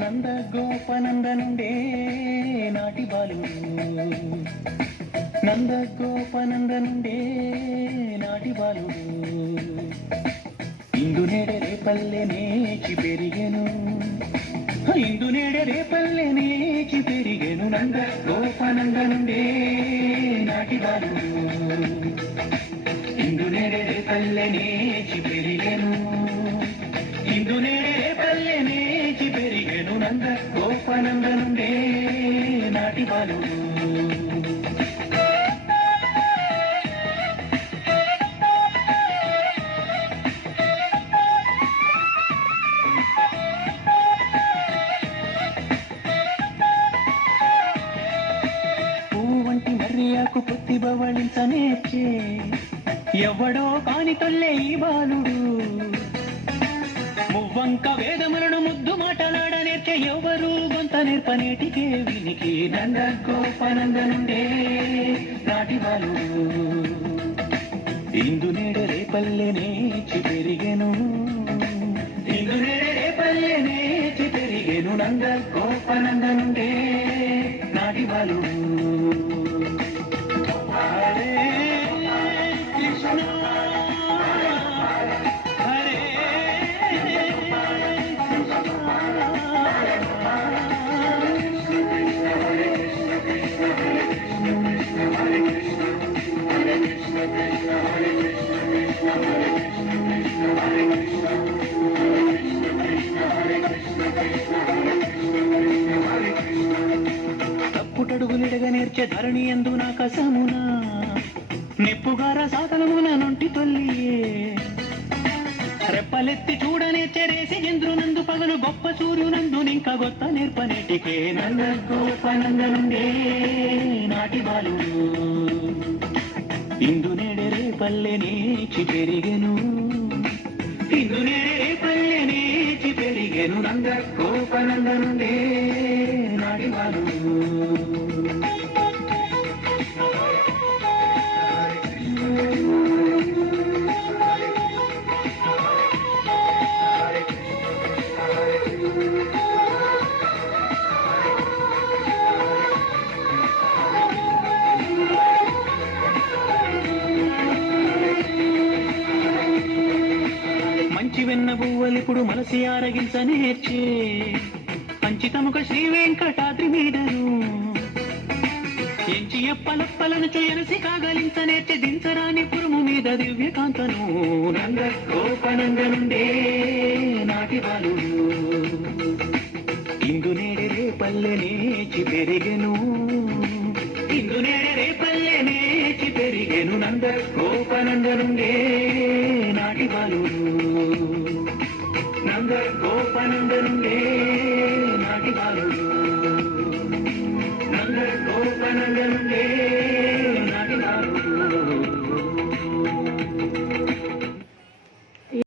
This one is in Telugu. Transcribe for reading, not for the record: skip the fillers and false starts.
నంద గోపనందనుండే నాటి బాలుడు, నంద గోపనందనుండే నాటి బాలుడు, ఇందు నేడే రేపల్లె నేచి పెరిగెను, ఇందు నేడే రేపల్లె నేచి పెరిగెను, నంద గోపనందనుండే నాటి బాలుడు, ఇందు నేడే రేపల్లె నేచి పెరిగెను, ఇందు నేడే రేపల్లె నేచి పెరిగెను, నంద గోపనందనుండే నాటి బాలుడు. పూవంటి మర్యాకు పొత్తి బవళించనేర్చే ఎవడో కాని తొల్లే ఈ బాలుడు, మువ్వంక వేదములను ముద్దు మాటలాడనేర్చే ఎవరు గొంత నేర్పనేటికే వినికి, నంద గోపనందనుండే నాటి బాలుడు, ఇందు నేడే రేపల్లె నేచి పెరిగెను, ఇందు నేడే రేపల్లె నేచి పెరిగెను, నంద గోపనందనుండే నాటి బాలుడు. హరే కృష్ణ హరే తప్పుటడుగులిడగా నేర్చే ధరణి ఎందు నా కసమునా, నిప్పుగార సాధనమున నొంటి తొల్లియే, రెప్పలెత్తి చూడనేర్చే రేసి చంద్రునందు పగలు గొప్ప సూర్యునందు నింక గొత్త నేర్పనేటికే, నంద గోపనందనుండే నాటి బాలుడు, ఇందు నేడే రేపల్లె నేచి పెరిగెను, ఇందు నేడే రేపల్లె నేచి పెరిగెను, నంద గోపనందనుండే నాటి బాలుడు. మంచి వెన్న బువ్వలిప్పుడు మనసి ఆరగించనేర్చే, పంచితముక శ్రీ వెంకటాద్రి మీదను ఎంచి ఎప్పలప్పలను చేయనసి కాగలించనేర్చే, దించరాని పురుము మీద దివ్యకాంతను, నంద గోపనందనుండే నాటి బాలుడు, ఇందు నేడే రేపల్లె నేచి పెరిగెను, ఇందు నేడే రేపల్లె నేచి పెరిగెను, నంద గోపనందనుండే నాటి బాలుడు.